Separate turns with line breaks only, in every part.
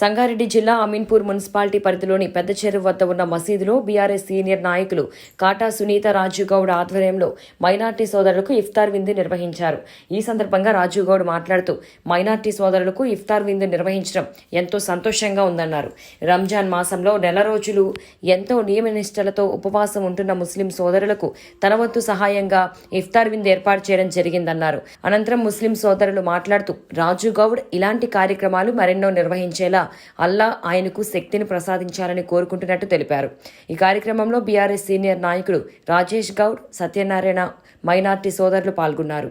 సంగారెడ్డి జిల్లా అమీన్పూర్ మున్సిపాలిటీ పరిధిలోని పెద్ద చెరువు వద్ద ఉన్న మసీదులో బీఆర్ఎస్ సీనియర్ నాయకులు కాటా సునీత రాజుగౌడ్ ఆధ్వర్యంలో మైనార్టీ సోదరులకు ఇఫ్తార్ విందు నిర్వహించారు. ఈ సందర్భంగా రాజుగౌడ్ మాట్లాడుతూ మైనార్టీ సోదరులకు ఇఫ్తార్ విందు నిర్వహించడం ఎంతో సంతోషంగా ఉందన్నారు. రంజాన్ మాసంలో నెల రోజులు ఎంతో నియమనిష్టలతో ఉపవాసం ఉంటున్న ముస్లిం సోదరులకు తన వంతు సహాయంగా ఇఫ్తార్ విందు ఏర్పాటు చేయడం జరిగిందన్నారు. అనంతరం ముస్లిం సోదరులు మాట్లాడుతూ రాజుగౌడ్ ఇలాంటి కార్యక్రమాలు మరెన్నో నిర్వహించేలా అల్లా ఆయనకు శక్తిని ప్రసాదించాలని కోరుకుంటున్నట్టు తెలిపారు. ఈ కార్యక్రమంలో బీఆర్ఎస్ సీనియర్ నాయకుడు రాజేష్ గౌడ్ సత్యనారాయణ మైనార్టీ సోదరులు పాల్గొన్నారు.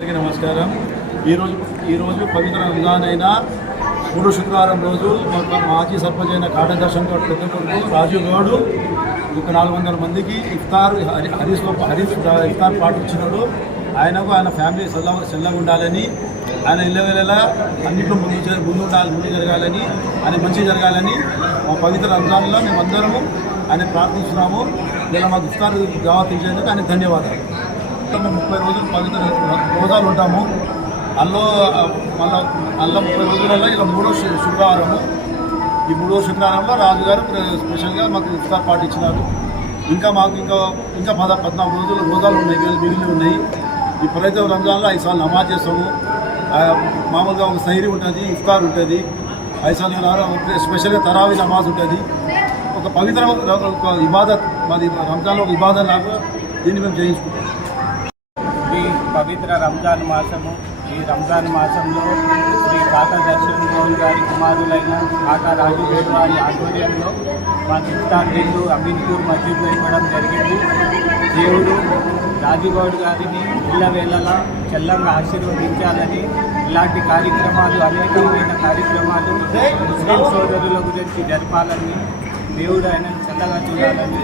అందరికీ నమస్కారం. ఈరోజు ఈరోజు పవిత్ర రంజాన్ అయిన మూడు శుక్రవారం రోజు మాజీ సర్పంచ్ అయిన కాటన్ దర్శన్ గౌడ్ పెద్ద కొడుకు రాజు గౌడు ఒక నాలుగు వందల మందికి ఇఫ్తార్ హరి హరీష్ హరీష్ ఇఫ్తార్ పాటు ఇచ్చినాడు. ఆయనకు ఆయన ఫ్యామిలీ చల్ల చల్లగా ఉండాలని ఆయన ఇళ్ళ వేళలా అన్నింటిలో ముందు ముందు ఉండాలి ముందు జరగాలని ఆయన మంచి జరగాలని మా పవిత్ర రంజాన్లో మేమందరము ఆయన ప్రార్థిస్తున్నాము. ఇలా మాకు ఇఫ్తార్ దావా తీసేందుకు ఆయన ధన్యవాదాలు. మేము ముప్పై రోజులు పవిత్ర రోజాలు ఉంటాము. అల్లో మళ్ళా అల్ల ముప్పై రోజులలో ఇలా మూడో శుక్రవారము. ఈ మూడో శుక్రవారంలో రాజుగారు స్పెషల్గా మాకు ఇఫ్తార్ పార్టీ ఇచ్చినారు ఇంకా మాకు ఇంకా ఇంకా పద పద్నాలుగు రోజులు రోజాలు ఉన్నాయి మిగిలి- ఉన్నాయి. ఈ ప్రతి రంజాన్లో ఐదు సార్లు నమాజ్ చేస్తాము. మామూలుగా ఒక సైరీ ఉంటుంది ఇఫ్తార్ ఉంటుంది. ఐదు సార్లు స్పెషల్గా తరావి నమాజ్ ఉంటుంది. ఒక పవిత్ర ఒక ఇబాదత్ మాది రంజాన్లో ఒక ఇబాదత్ లాగా దీన్ని మేము చేయించుకుంటాం.
పవిత్ర రంజాన్ మాసము. ఈ రంజాన్ మాసంలో శ్రీ కాకా దర్శన్ గౌడ్ గారి కుమారులైన కాకా రాజుగౌడ్ వారి ఆధ్వర్యంలో మా ఇఫ్తార్ విందు అమీన్పూర్ ఇవ్వడం జరిగింది. దేవుడు రాజుగౌడ్ గారిని ఇళ్ళ వేళలా చల్లంగా ఆశీర్వదించాలని ఇలాంటి కార్యక్రమాలు అనేకమైన కార్యక్రమాలు ముస్లిం సోదరుల గురించి జరపాలని దేవుడు ఆయన చల్లగా చూడాలని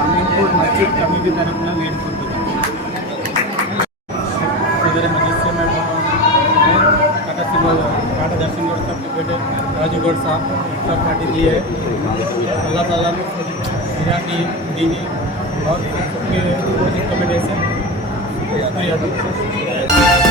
అమీన్పూర్ మసీద్ కమిటీ తరఫున వేడుకుంటున్నాను बेटे राजू गढ़ साहब का पार्टी दी है। अल्लाह ताला मेरा की दीदी और सबके कमेटी से शुक्रिया।